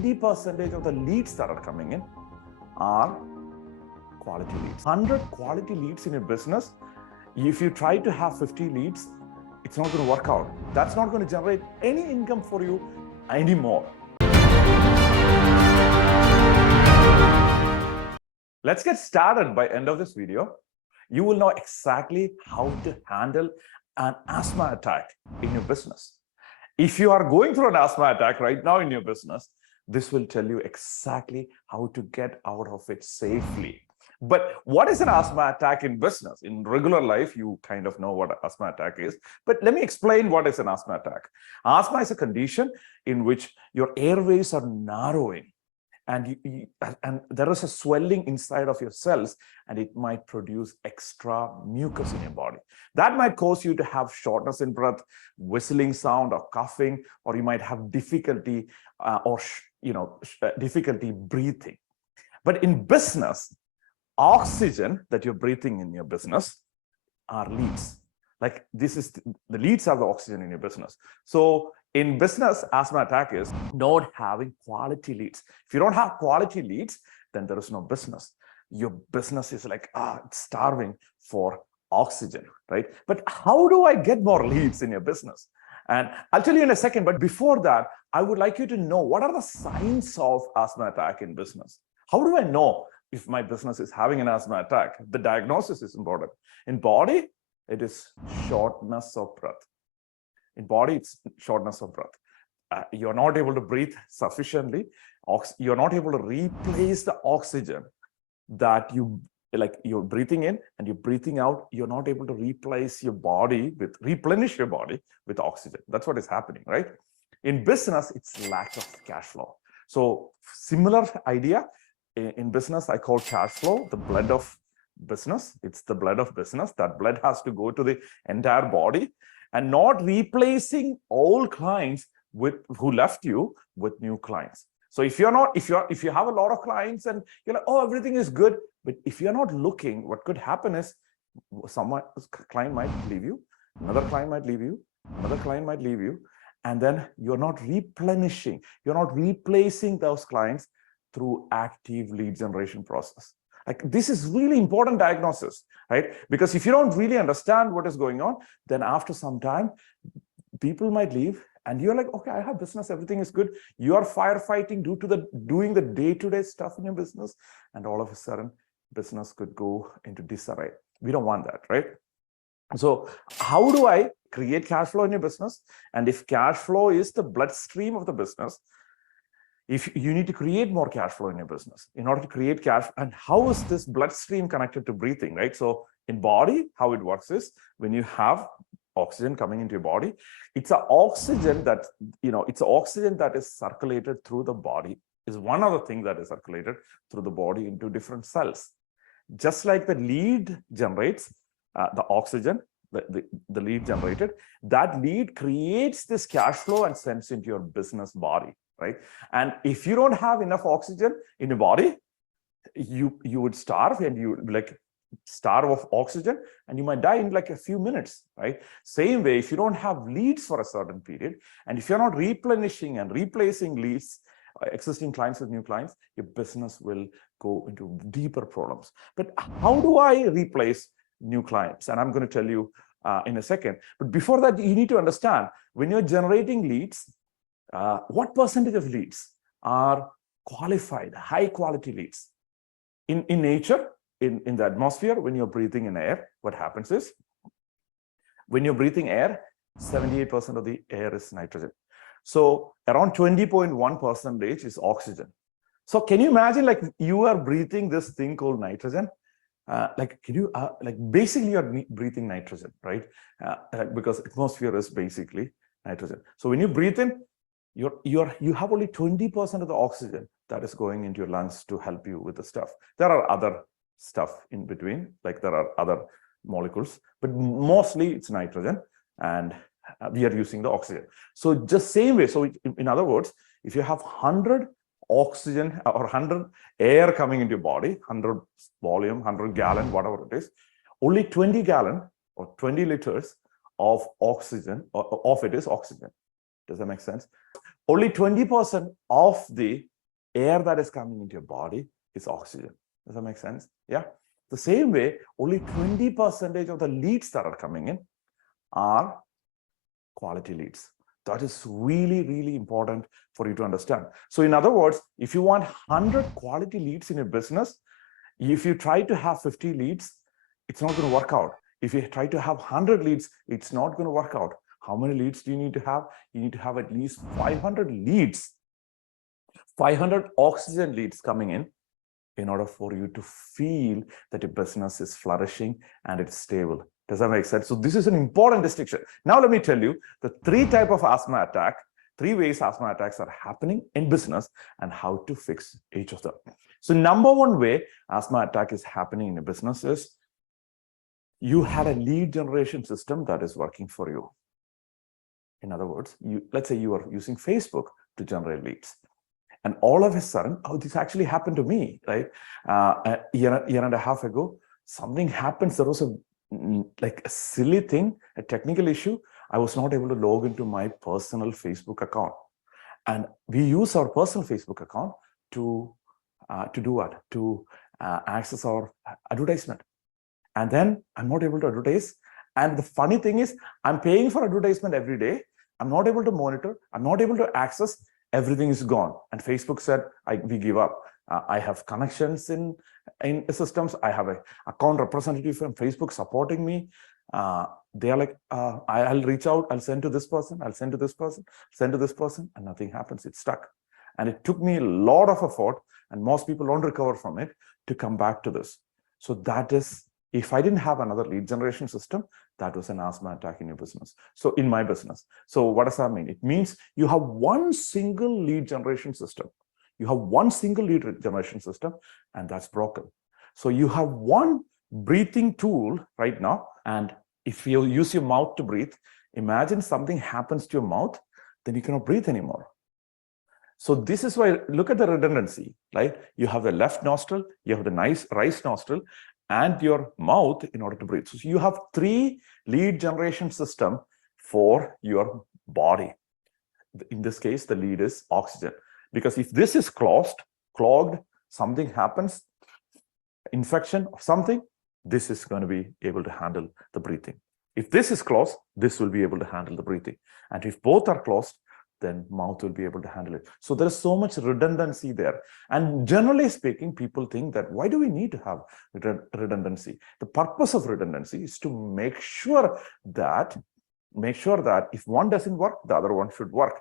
20% of the leads that are coming in are quality leads. 100 quality leads in your business, if you try to have 50 leads, it's not going to work out. That's not going to generate any income for you anymore. Let's get started. By end of this video, you will know exactly how to handle an asthma attack in your business. If you are going through an asthma attack right now in your business, this will tell you exactly how to get out of it safely. But what is an asthma attack in business? In regular life, you kind of know what an asthma attack is. But let me explain what is an asthma attack. Asthma is a condition in which your airways are narrowing, and there is a swelling inside of your cells, and it might produce extra mucus in your body. That might cause you to have shortness in breath, whistling sound, or coughing, or you might have difficulty difficulty breathing. But in business, oxygen that you're breathing in your business are leads. Like this is the leads are the oxygen in your business. So in business, asthma attack is not having quality leads. If you don't have quality leads, then there is no business. Your business is like it's starving for oxygen, right? But how do I get more leads in your business? And I'll tell you in a second. But before that, I would like you to know what are the signs of asthma attack in business. How do I know if my business is having an asthma attack? The diagnosis is important. In body, it is shortness of breath. In body, it's shortness of breath. You're not able to breathe sufficiently. You're not able to replace the oxygen that you're breathing in and you're breathing out. You're not able to replenish your body with oxygen. That's what is happening, right? In business, it's lack of cash flow. So similar idea. In business, I call cash flow the blood of business. It's the blood of business. That blood has to go to the entire body, and not replacing old clients who left you with new clients. So if you have a lot of clients and you're like, oh, everything is good, but if you're not looking, what could happen is client might leave you, another client might leave you, another client might leave you, and then you're not replenishing, you're not replacing those clients through active lead generation process. Like this is really important diagnosis, right? Because if you don't really understand what is going on, then after some time, people might leave and you're like, okay, I have business, everything is good. You are firefighting doing the day-to-day stuff in your business, and all of a sudden, business could go into disarray. We don't want that, right? So how do I create cash flow in your business? And if cash flow is the bloodstream of the business, if you need to create more cash flow in your business in order to create cash. And how is this bloodstream connected to breathing, right? So in body, how it works is when you have oxygen coming into your body, it's an oxygen that, is circulated through the body, is one other thing that is circulated through the body into different cells. Just like the lead generates the oxygen, the lead generated, that lead creates this cash flow and sends into your business body. Right? And if you don't have enough oxygen in your body, you would starve, and you starve of oxygen, and you might die in like a few minutes, right? Same way, if you don't have leads for a certain period, and if you're not replenishing and replacing leads, existing clients with new clients, your business will go into deeper problems. But how do I replace new clients? And I'm going to tell you in a second. But before that, you need to understand when you're generating leads, what percentage of leads are qualified, high quality leads? In nature, in the atmosphere, when you're breathing in air, what happens is when you're breathing air, 78% of the air is nitrogen. So around 20.1% is oxygen. So can you imagine, like, you are breathing this thing called nitrogen? Basically you're breathing nitrogen, right? Because atmosphere is basically nitrogen. So when you breathe in, you have only 20% of the oxygen that is going into your lungs to help you with the stuff. There are other stuff in between, like there are other molecules, but mostly it's nitrogen, and we are using the oxygen. So just same way. So in other words, if you have 100 oxygen or 100 air coming into your body, 100 volume, 100 gallon, whatever it is, only 20 gallon or 20 liters of oxygen, of it is oxygen. Does that make sense? only 20% of the air that is coming into your body is oxygen. Does that make sense? Yeah. The same way, only 20% of the leads that are coming in are quality leads. That is really, really important for you to understand. So in other words, if you want 100 quality leads in your business, if you try to have 50 leads, it's not going to work out. If you try to have 100 leads, it's not going to work out. How many leads do you need to have? You need to have at least 500 leads, 500 oxygen leads coming in order for you to feel that your business is flourishing and it's stable. Does that make sense? So this is an important distinction. Now let me tell you the three types of asthma attack, three ways asthma attacks are happening in business and how to fix each of them. So number one way asthma attack is happening in a business is you had a lead generation system that is working for you. In other words, let's say you are using Facebook to generate leads. And all of a sudden, oh, this actually happened to me, right? A year and a half ago, something happens. There was a silly thing, a technical issue. I was not able to log into my personal Facebook account. And we use our personal Facebook account to do what? To access our advertisement. And then I'm not able to advertise. And the funny thing is, I'm paying for advertisement every day. I'm not able to monitor. I'm not able to access. Everything is gone. And Facebook said, we give up. I have connections in systems. I have an account representative from Facebook supporting me. They are like, I'll reach out. I'll send to this person. I'll send to this person. Send to this person. And nothing happens. It's stuck. And it took me a lot of effort. And most people don't recover from it to come back to this. So that is, if I didn't have another lead generation system, that was an asthma attack in your business. So in my business. So what does that mean? It means you have one single lead generation system. You have one single lead generation system, and that's broken. So you have one breathing tool right now. And if you use your mouth to breathe, imagine something happens to your mouth, then you cannot breathe anymore. So this is why, look at the redundancy, right? You have the left nostril, you have the right nostril, and your mouth in order to breathe. So you have three lead generation system for your body. In this case, the lead is oxygen. Because if this is clogged, something happens, infection or something, this is going to be able to handle the breathing. If this is closed, this will be able to handle the breathing. And if both are closed, then mouth will be able to handle it. So there is so much redundancy there. And generally speaking, people think that why do we need to have redundancy? The purpose of redundancy is to make sure that if one doesn't work, the other one should work.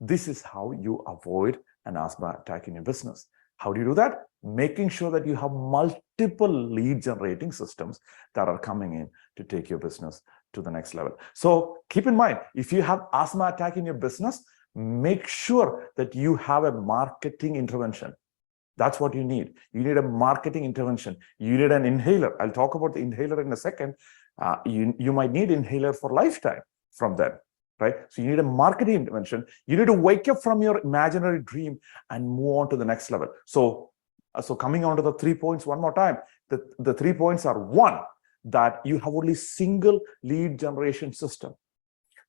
This is how you avoid an asthma attack in your business. How do you do that? Making sure that you have multiple lead generating systems that are coming in to take your business to the next level. So keep in mind, if you have asthma attack in your business, make sure that you have a marketing intervention. That's what you need. You need a marketing intervention. You need an inhaler. I'll talk about the inhaler in a second. You might need inhaler for lifetime from them, right? So you need a marketing intervention. You need to wake up from your imaginary dream and move on to the next level. So coming on to the 3 points one more time, the 3 points are: one, that you have only single lead generation system.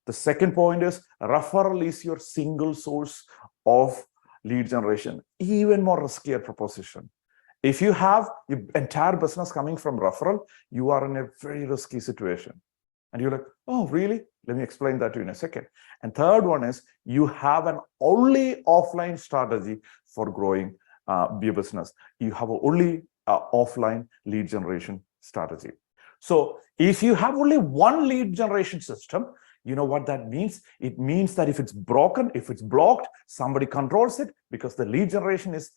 The second point is referral is your single source of lead generation, even more riskier proposition. If you have your entire business coming from referral, you are in a very risky situation. And you're like, oh, really? Let me explain that to you in a second. And third one is you have an only offline strategy for growing your business. You have an only offline lead generation strategy. So if you have only one lead generation system, you know what that means? It means that if it's broken, if it's blocked, somebody controls it, because the lead generation is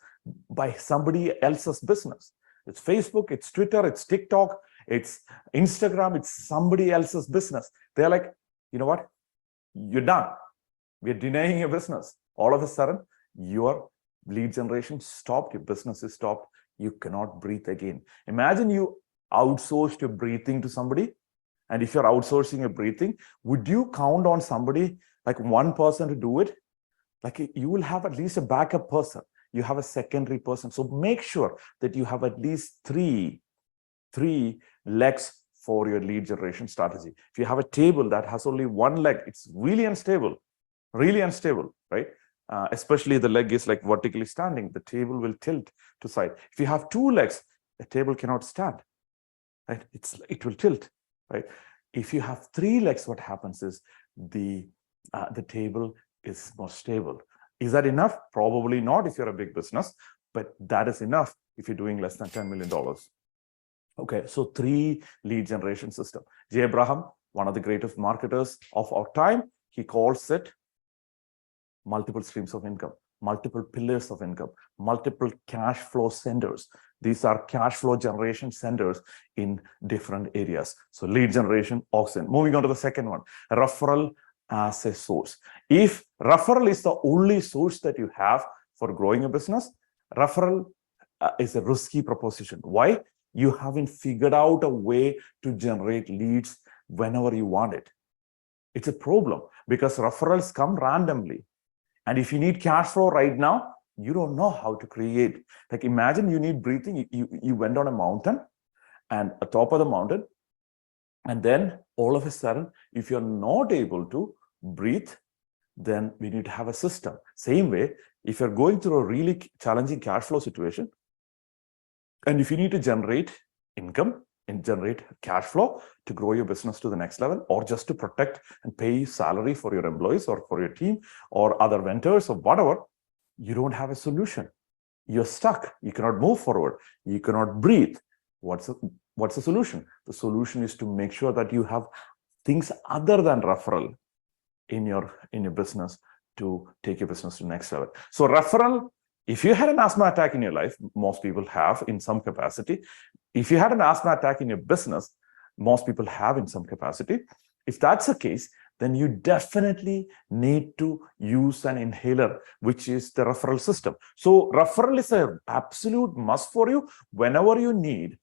by somebody else's business. It's Facebook, it's Twitter, it's TikTok, it's Instagram, it's somebody else's business. They're like, you know what? You're done. We're denying your business. All of a sudden, your lead generation stopped, your business is stopped. You cannot breathe again. Imagine you outsourced your breathing to somebody. And if you're outsourcing your breathing, would you count on somebody, like one person, to do it? Like, you will have at least a backup person. You have a secondary person. So make sure that you have at least three legs for your lead generation strategy. If you have a table that has only one leg, it's really unstable, right? especially the leg is like vertically standing, the table will tilt to side. If you have two legs, the table cannot stand, right? It will tilt, right? If you have three legs, what happens is the table is more stable. Is that enough? Probably not if you're a big business, but that is enough if you're doing less than $10 million. Okay, so 3 lead generation system. J. Abraham, one of the greatest marketers of our time, he calls it multiple streams of income, multiple pillars of income, multiple cash flow centers. These are cash flow generation centers in different areas. So lead generation, oxygen. Moving on to the second one, referral as a source. If referral is the only source that you have for growing a business, referral is a risky proposition. Why? You haven't figured out a way to generate leads whenever you want it. It's a problem because referrals come randomly. And if you need cash flow right now, you don't know how to create. Like imagine you need breathing. You went on a mountain and at top of the mountain. And then all of a sudden, if you're not able to breathe, then we need to have a system. Same way, if you're going through a really challenging cash flow situation, and if you need to generate income and generate cash flow to grow your business to the next level, or just to protect and pay salary for your employees or for your team or other vendors or whatever, you don't have a solution. You're stuck. You cannot move forward. You cannot breathe. What's the solution? The solution is to make sure that you have things other than referral in your business to take your business to the next level. So referral, if you had an asthma attack in your life, most people have in some capacity. If you had an asthma attack in your business, most people have in some capacity. If that's the case, then you definitely need to use an inhaler, which is the referral system. So referral is an absolute must for you whenever you need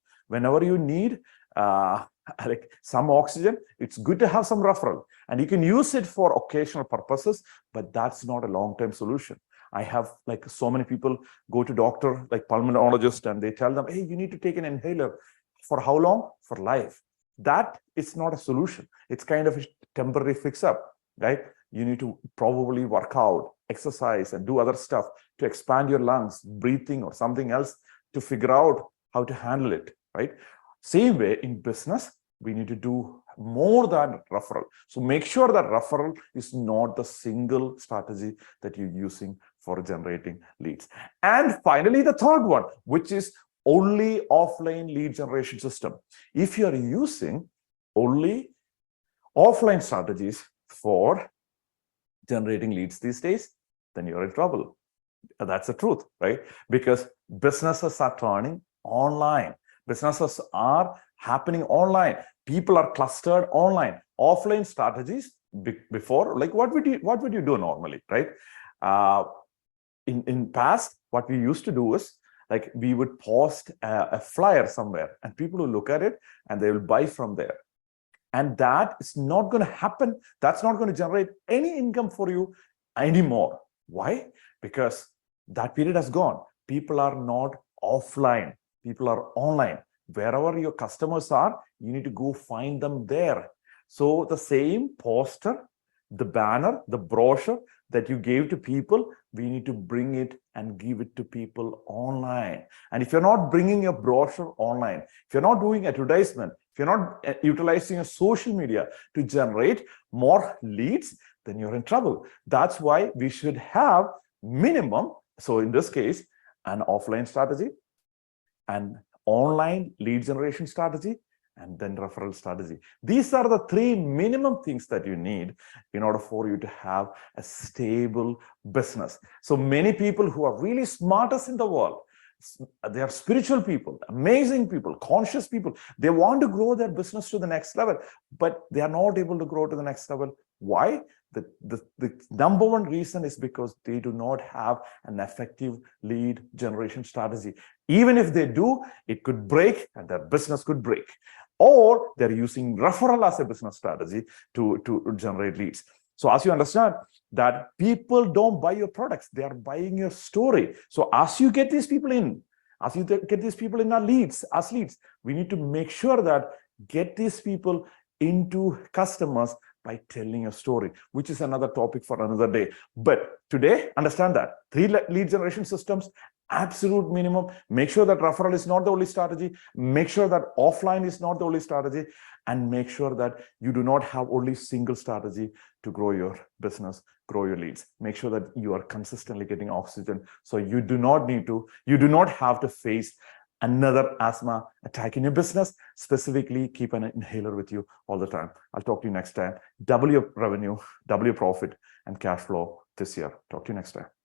like some oxygen. It's good to have some referral, and you can use it for occasional purposes, but that's not a long-term solution. I have like so many people go to doctor, like pulmonologist, and they tell them, hey, you need to take an inhaler. For how long? For life. That is not a solution. It's kind of a temporary fix up, right? You need to probably work out, exercise, and do other stuff to expand your lungs, breathing, or something else to figure out how to handle it, right? Same way in business, we need to do more than referral. So make sure that referral is not the single strategy that you're using for generating leads. And finally, the third one, which is only offline lead generation system. If you're using only offline strategies for generating leads these days, then you're in trouble. That's the truth, right? Because businesses are turning online. Businesses are happening online. People are clustered online. Offline strategies before, like what would you do normally, right? In past, what we used to do is like we would post a flyer somewhere, and people will look at it and they will buy from there. And that is not going to happen. That's not going to generate any income for you anymore. Why? Because that period has gone. People are not offline. People are online. Wherever your customers are, you need to go find them there. So the same poster, the banner, the brochure that you gave to people, we need to bring it and give it to people online. And if you're not bringing your brochure online, if you're not doing advertisement, if you're not utilizing your social media to generate more leads, then you're in trouble. That's why we should have minimum, so in this case, an offline strategy, an online lead generation strategy, and then referral strategy. These are the 3 minimum things that you need in order for you to have a stable business. So many people who are really smartest in the world, they are spiritual people, amazing people, conscious people. They want to grow their business to the next level, but they are not able to grow to the next level. Why? The number one reason is because they do not have an effective lead generation strategy. Even if they do, it could break and their business could break. Or they're using referral as a business strategy to generate leads. So as you understand that people don't buy your products, they are buying your story. So as you get these people in, as our leads, we need to make sure that get these people into customers by telling a story, which is another topic for another day. But today, understand that 3 lead generation systems, absolute minimum. Make sure that referral is not the only strategy. Make sure that offline is not the only strategy, and make sure that you do not have only single strategy to grow your business, grow your leads. Make sure that you are consistently getting oxygen, so you do not have to face another asthma attack in your business. Specifically, keep an inhaler with you all the time. I'll talk to you next time. Double your revenue, double your profit and cash flow this year. Talk to you next time.